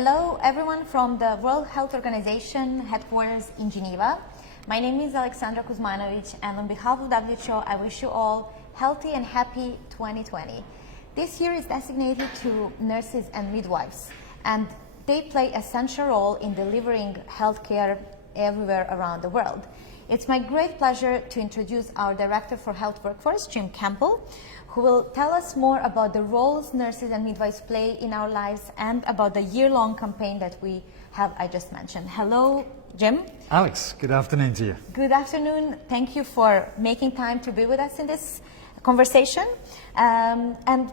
Hello, everyone from the World Health Organization headquarters in Geneva. My name is Alexandra Kuzmanovic, and on behalf of WHO, I wish you all healthy and happy 2020. This year is designated to nurses and midwives, and they play an essential role in delivering healthcare everywhere around the world. It's my great pleasure to introduce our Director for Health Workforce, Jim Campbell, who will tell us more about the roles nurses and midwives play in our lives and about the year-long campaign that I just mentioned. Hello, Jim. Alex, good afternoon to you. Good afternoon. Thank you for making time to be with us in this conversation. And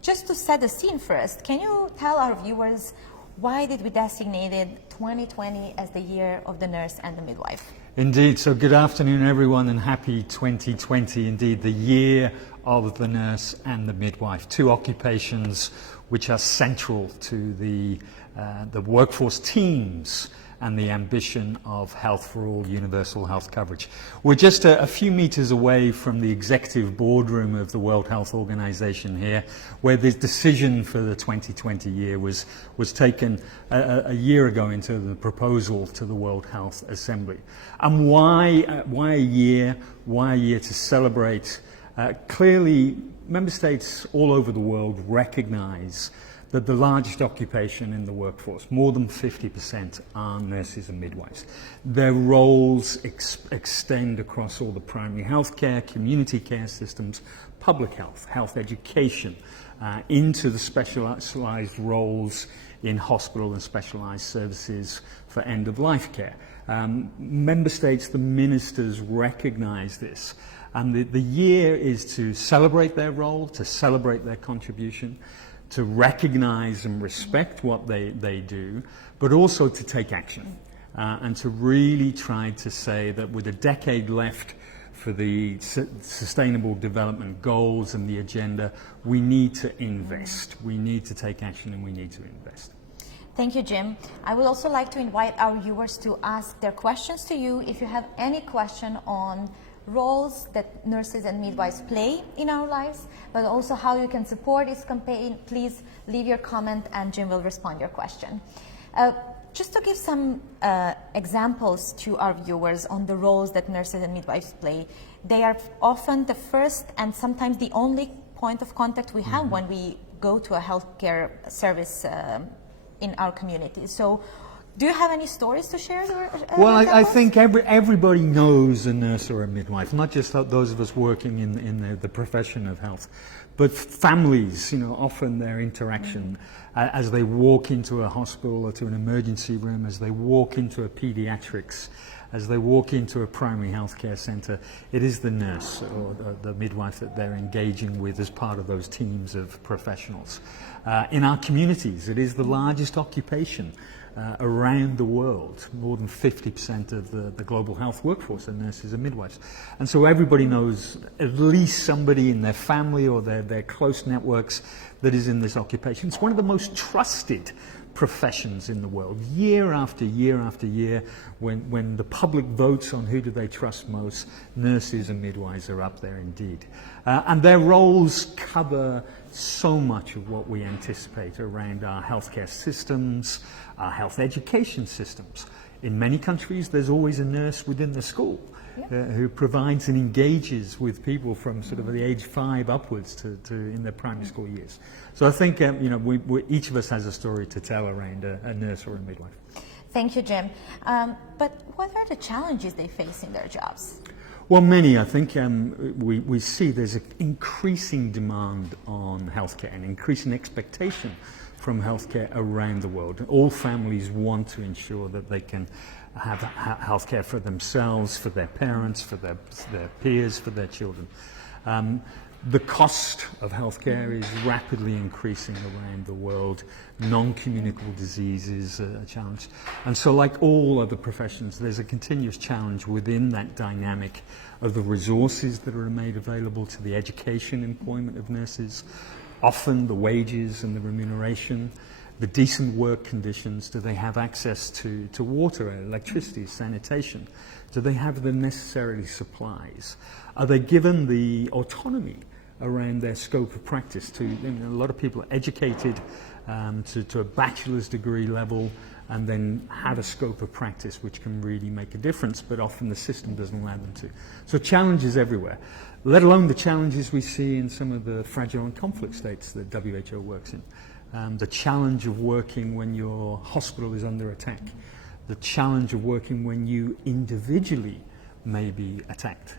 just to set the scene first, can you tell our viewers why did we designate 2020 as the year of the nurse and the midwife? Indeed, so good afternoon everyone and happy 2020, indeed the year of the nurse and the midwife, two occupations which are central to the workforce teams and the ambition of health for all, universal health coverage. We're just a few meters away from the executive boardroom of the World Health Organization here, where the decision for the 2020 year was taken a year ago into the proposal to the World Health Assembly. And why a year? Why a year to celebrate? Clearly, member states all over the world recognize that the largest occupation in the workforce, more than 50%, are nurses and midwives. Their roles extend across all the primary health care, community care systems, public health, health education, into the specialized roles in hospital and specialized services for end-of-life care. Member states, the ministers recognize this. And the year is to celebrate their role, to celebrate their contribution, to recognize and respect what they do, but also to take action and to really try to say that with a decade left for the sustainable development goals and the agenda, we need to invest, we need to take action, and we need to invest. Thank you, Jim. I would also like to invite our viewers to ask their questions to you. If you have any question on roles that nurses and midwives play in our lives, but also how you can support this campaign, please leave your comment and Jim will respond to your question. Just to give some examples to our viewers on the roles that nurses and midwives play, they are often the first and sometimes the only point of contact we have when we go to a healthcare service in our community. So do you have any stories to share? Well, I think everybody knows a nurse or a midwife, not just those of us working in the profession of health, but families, often their interaction as they walk into a hospital or to an emergency room, as they walk into a pediatrics, as they walk into a primary healthcare center, it is the nurse or the midwife that they're engaging with as part of those teams of professionals. In our communities, it is the largest occupation around the world. More than 50% of the global health workforce are nurses and midwives. And so everybody knows at least somebody in their family or their close networks that is in this occupation. It's one of the most trusted professions in the world. Year after year after year, when the public votes on who do they trust most, nurses and midwives are up there indeed. And their roles cover so much of what we anticipate around our healthcare systems, our health education systems. In many countries, there's always a nurse within the school who provides and engages with people from sort of the age 5 upwards to in their primary school years. So I think each of us has a story to tell around a nurse or a midwife. Thank you, Jim. But what are the challenges they face in their jobs? Well, many. I think we see there's an increasing demand on healthcare, an increasing expectation from healthcare around the world. All families want to ensure that they can have healthcare for themselves, for their parents, for their peers, for their children. The cost of healthcare is rapidly increasing around the world. Non-communicable diseases are a challenge. And so like all other professions, there's a continuous challenge within that dynamic of the resources that are made available to the education and employment of nurses, often the wages and the remuneration, the decent work conditions. Do they have access to water, electricity, sanitation? Do they have the necessary supplies? Are they given the autonomy around their scope of practice. A lot of people are educated to a bachelor's degree level and then have a scope of practice which can really make a difference, but often the system doesn't allow them to. So challenges everywhere, let alone the challenges we see in some of the fragile and conflict states that WHO works in. The challenge of working when your hospital is under attack, the challenge of working when you individually may be attacked.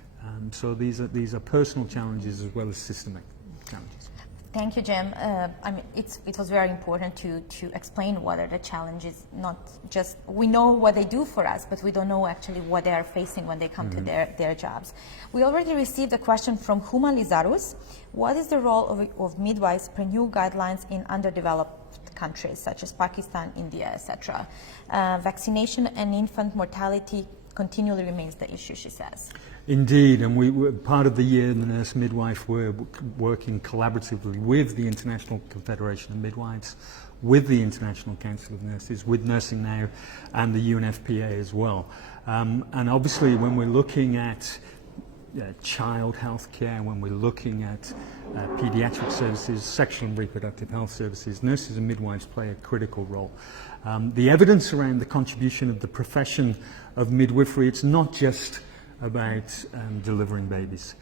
So these are personal challenges as well as systemic challenges. Thank you, Jim. I mean, it was very important to explain what are the challenges. Not just we know what they do for us, but we don't know actually what they are facing when they come to their jobs. We already received a question from Huma Lizarus. What is the role of midwives per new guidelines in underdeveloped countries such as Pakistan, India, etc.? Vaccination and infant mortality continually remains the issue, she says. Indeed, and we part of the year in the Nurse Midwife, we're working collaboratively with the International Confederation of Midwives, with the International Council of Nurses, with Nursing Now, and the UNFPA as well. And obviously, when we're looking at child health care, when we're looking at pediatric services, sexual and reproductive health services, nurses and midwives play a critical role. The evidence around the contribution of the profession of midwifery, it's not just about delivering babies.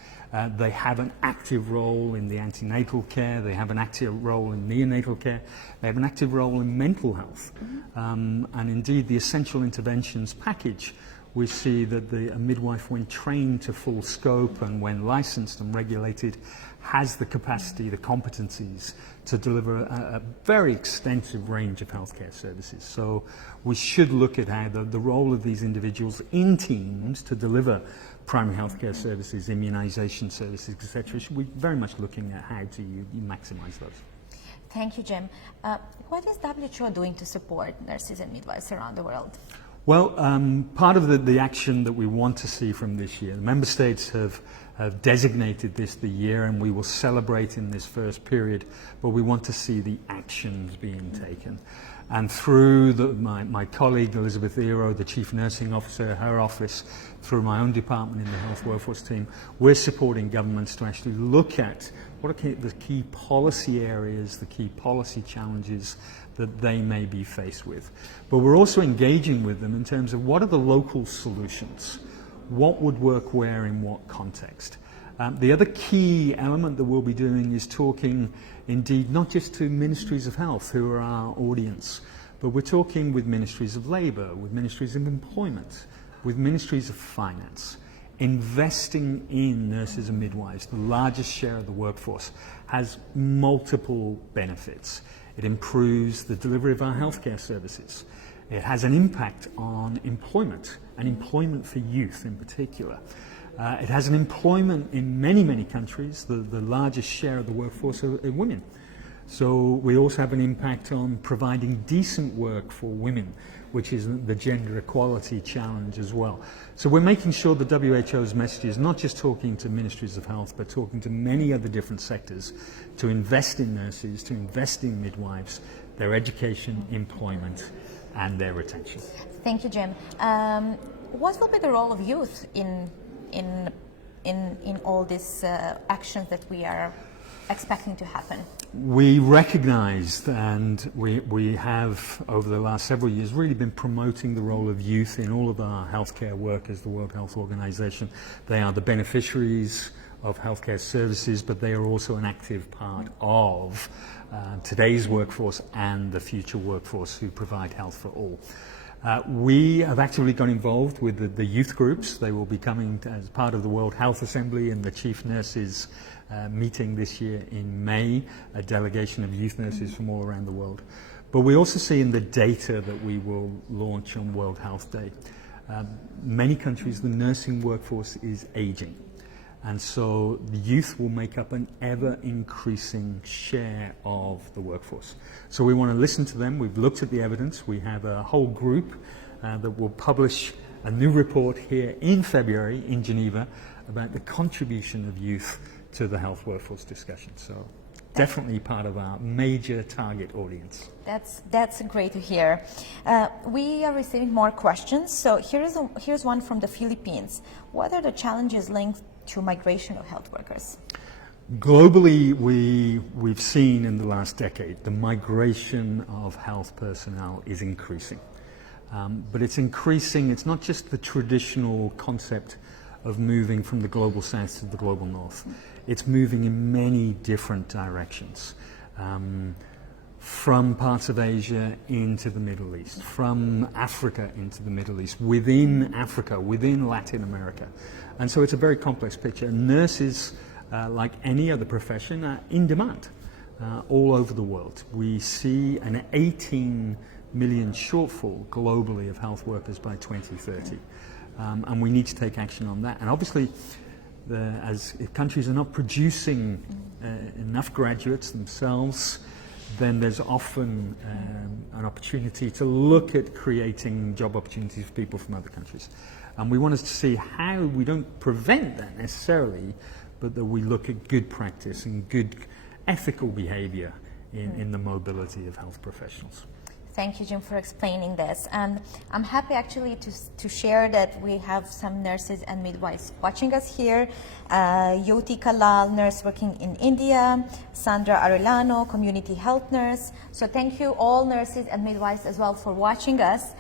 They have an active role in the antenatal care, they have an active role in neonatal care, they have an active role in mental health. And indeed, the essential interventions package, we see that a midwife, when trained to full scope and when licensed and regulated, has the capacity, the competencies to deliver a very extensive range of healthcare services. So we should look at how the role of these individuals in teams to deliver primary healthcare services, immunization services, etc. Should be very much looking at how do you maximize those. Thank you, Jim. What is WHO doing to support nurses and midwives around the world? Well, part of the action that we want to see from this year, the member states have designated this the year, and we will celebrate in this first period, but we want to see the actions being taken. And through my colleague Elizabeth Eero, the Chief Nursing Officer, her office, through my own department in the Health Workforce team, we're supporting governments to actually look at what are the key policy areas, the key policy challenges that they may be faced with. But we're also engaging with them in terms of what are the local solutions, what would work where in what context. The other key element that we'll be doing is talking indeed not just to ministries of health, who are our audience, but we're talking with ministries of labour, with ministries of employment, with ministries of finance. Investing in nurses and midwives, the largest share of the workforce, has multiple benefits. It improves the delivery of our healthcare services. It has an impact on employment, and employment for youth in particular. It has an employment in many, many countries. The largest share of the workforce are women. So we also have an impact on providing decent work for women, which is the gender equality challenge as well. So we're making sure the WHO's message is not just talking to ministries of health, but talking to many other different sectors to invest in nurses, to invest in midwives, their education, employment, and their retention. Thank you, Jim. What will be the role of youth in all these actions that we are expecting to happen? We recognise, and we have over the last several years really been promoting the role of youth in all of our healthcare work as the World Health Organization. They are the beneficiaries of healthcare services, but they are also an active part of today's workforce and the future workforce who provide health for all. We have actively got involved with the youth groups. They will be coming as part of the World Health Assembly and the Chief Nurses meeting this year in May, a delegation of youth nurses from all around the world. But we also see in the data that we will launch on World Health Day, many countries, the nursing workforce is aging. And so the youth will make up an ever-increasing share of the workforce. So we want to listen to them. We've looked at the evidence. We have a whole group that will publish a new report here in February in Geneva about the contribution of youth to the health workforce discussion. So definitely part of our major target audience. That's great to hear. We are receiving more questions. So here's one from the Philippines. What are the challenges linked to migration of health workers? Globally, we've seen in the last decade the migration of health personnel is increasing. But it's increasing, it's not just the traditional concept of moving from the global south to the global north. It's moving in many different directions. From parts of Asia into the Middle East, from Africa into the Middle East, within Africa, within Latin America. And so it's a very complex picture. Nurses, like any other profession, are in demand all over the world. We see an 18 million shortfall globally of health workers by 2030. And we need to take action on that. And obviously, if countries are not producing enough graduates themselves, then there's often an opportunity to look at creating job opportunities for people from other countries. And we want us to see how we don't prevent that necessarily, but that we look at good practice and good ethical behavior in the mobility of health professionals. Thank you, Jim, for explaining this. And I'm happy actually to share that we have some nurses and midwives watching us here. Yoti Kalal, nurse working in India. Sandra Arellano, community health nurse. So thank you all nurses and midwives as well for watching us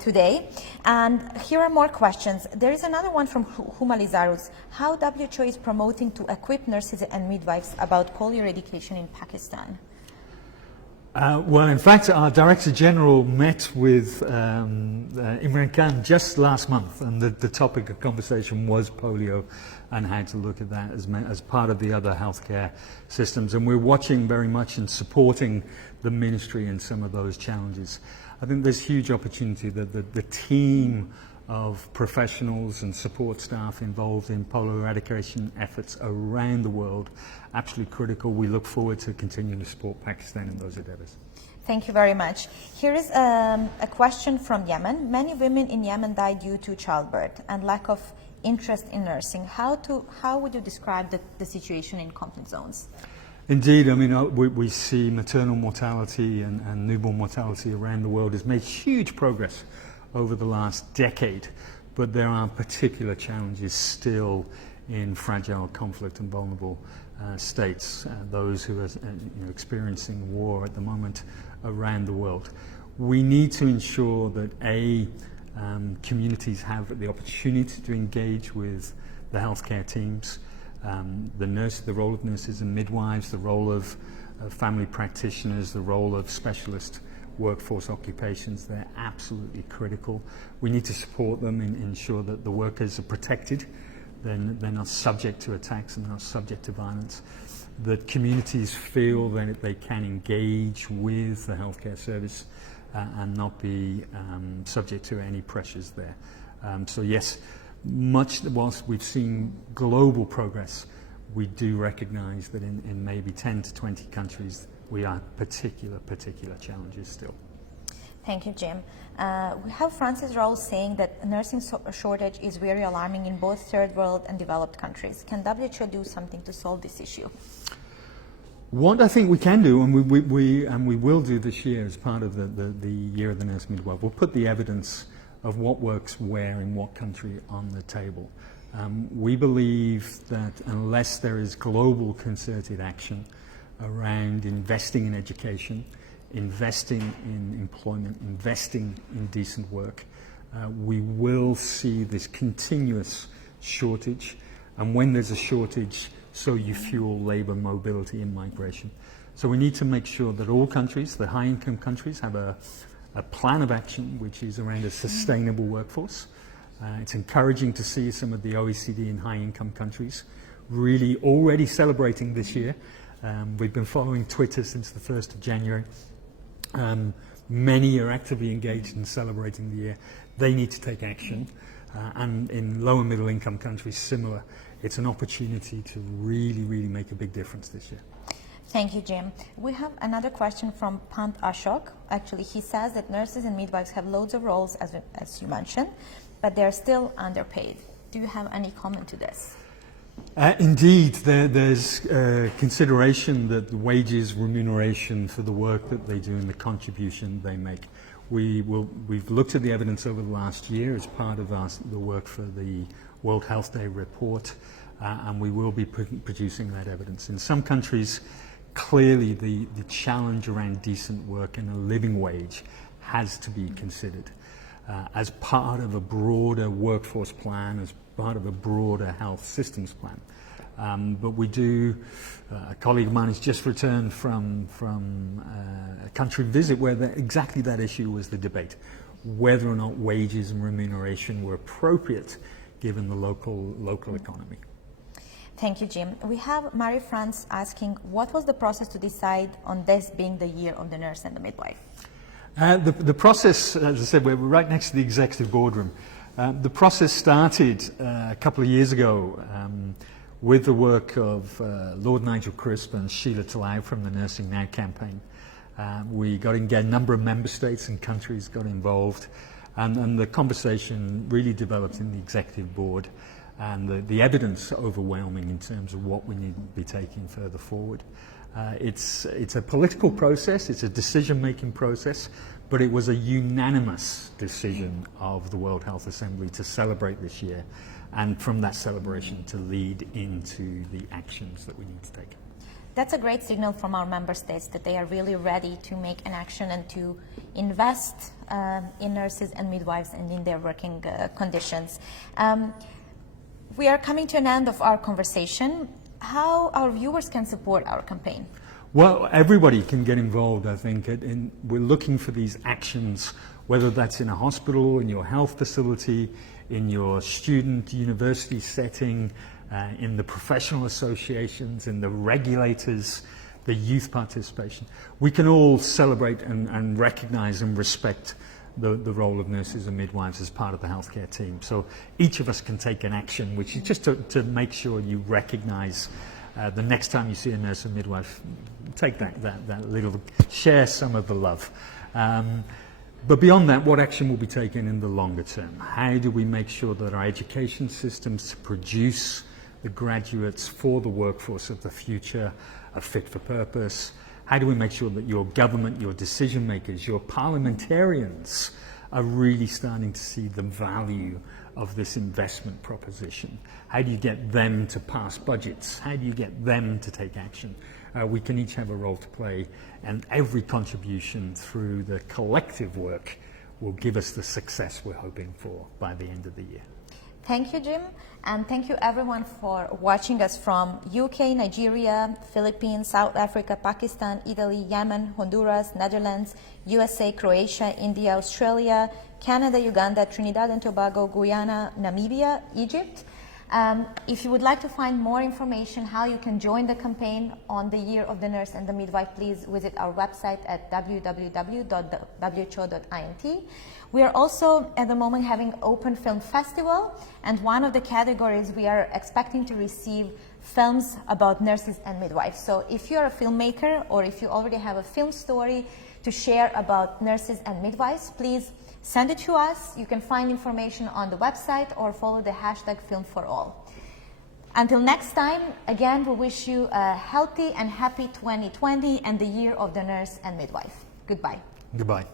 today. And here are more questions. There is another one from Huma Lizarus. How WHO is promoting to equip nurses and midwives about polio eradication in Pakistan? Well, in fact, our Director General met with Imran Khan just last month, and the topic of conversation was polio and how to look at that as part of the other healthcare systems. And we're watching very much and supporting the ministry in some of those challenges. I think there's huge opportunity that the team of professionals and support staff involved in polio eradication efforts around the world, absolutely critical. We look forward to continuing to support Pakistan in those endeavors. Thank you very much. Here is a question from Yemen. Many women in Yemen die due to childbirth and lack of interest in nursing. How would you describe the situation in conflict zones? Indeed, I mean, we see maternal mortality and newborn mortality around the world has made huge progress over the last decade, but there are particular challenges still in fragile conflict and vulnerable states, those who are experiencing war at the moment around the world. We need to ensure that communities have the opportunity to engage with the healthcare teams, the role of nurses and midwives, the role of family practitioners, the role of specialist workforce occupations. They're absolutely critical. We need to support them and ensure that the workers are protected, then they're not subject to attacks and not subject to violence. That communities feel that they can engage with the healthcare service and not be subject to any pressures there. So yes, whilst we've seen global progress, we do recognize that in maybe 10 to 20 countries we have particular challenges still. Thank you, Jim. We have Francis Rose saying that nursing shortage is very alarming in both third world and developed countries. Can WHO do something to solve this issue? What I think we can do, and we will do this year as part of the Year of the Nurse Midwife, we'll put the evidence of what works where in what country on the table. We believe that unless there is global concerted action around investing in education, investing in employment, investing in decent work, we will see this continuous shortage. And when there's a shortage, so you fuel labour mobility and migration. So we need to make sure that all countries, the high-income countries, have a plan of action which is around a sustainable workforce. It's encouraging to see some of the OECD and high-income countries really already celebrating this year. We've been following Twitter since the 1st of January. Many are actively engaged in celebrating the year. They need to take action. And in low and middle income countries, similar. It's an opportunity to really make a big difference this year. Thank you, Jim. We have another question from Pant Ashok. Actually, he says that nurses and midwives have loads of roles, as you mentioned, but they're still underpaid. Do you have any comment to this? Indeed, there's consideration that the wages, remuneration for the work that they do and the contribution they make. We've looked at the evidence over the last year as part of the work for the World Health Day report. and we will be producing that evidence. In some countries, clearly the challenge around decent work and a living wage has to be considered as part of a broader workforce plan, as part of a broader health systems plan. But we do, a colleague of mine has just returned from a country visit where exactly that issue was the debate, whether or not wages and remuneration were appropriate given the local economy. Thank you, Jim. We have Marie-France asking, what was the process to decide on this being the year of the nurse and the midwife? The process, as I said, we're right next to the executive boardroom. The process started a couple of years ago with the work of Lord Nigel Crisp and Sheila Talao from the Nursing Now campaign. We got engaged, a number of member states and countries got involved, and the conversation really developed in the executive board, and the evidence overwhelming in terms of what we need to be taking further forward. It's a political process, it's a decision-making process, but it was a unanimous decision of the World Health Assembly to celebrate this year, and from that celebration to lead into the actions that we need to take. That's a great signal from our member states that they are really ready to make an action and to invest in nurses and midwives and in their working conditions. We are coming to an end of our conversation. How our viewers can support our campaign? Well, everybody can get involved, I think. We're looking for these actions, whether that's in a hospital, in your health facility, in your student university setting, in the professional associations, in the regulators, the youth participation. We can all celebrate and recognize and respect the role of nurses and midwives as part of the healthcare team. So each of us can take an action, which is just to make sure you recognize the next time you see a nurse and midwife, take that little, share some of the love. But beyond that, what action will be taken in the longer term? How do we make sure that our education systems produce the graduates for the workforce of the future are fit for purpose? How do we make sure that your government, your decision makers, your parliamentarians are really starting to see the value of this investment proposition? How do you get them to pass budgets? How do you get them to take action? We can each have a role to play, and every contribution through the collective work will give us the success we're hoping for by the end of the year. Thank you, Jim, and thank you everyone for watching us from UK, Nigeria, Philippines, South Africa, Pakistan, Italy, Yemen, Honduras, Netherlands, USA, Croatia, India, Australia, Canada, Uganda, Trinidad and Tobago, Guyana, Namibia, Egypt. If you would like to find more information how you can join the campaign on the Year of the Nurse and the Midwife, please visit our website at www.who.int. We are also at the moment having Open Film Festival, and one of the categories we are expecting to receive films about nurses and midwives. So if you're a filmmaker or if you already have a film story to share about nurses and midwives, please send it to us. You can find information on the website or follow the hashtag #FilmForAll. Until next time, again, we wish you a healthy and happy 2020 and the Year of the Nurse and Midwife. Goodbye. Goodbye.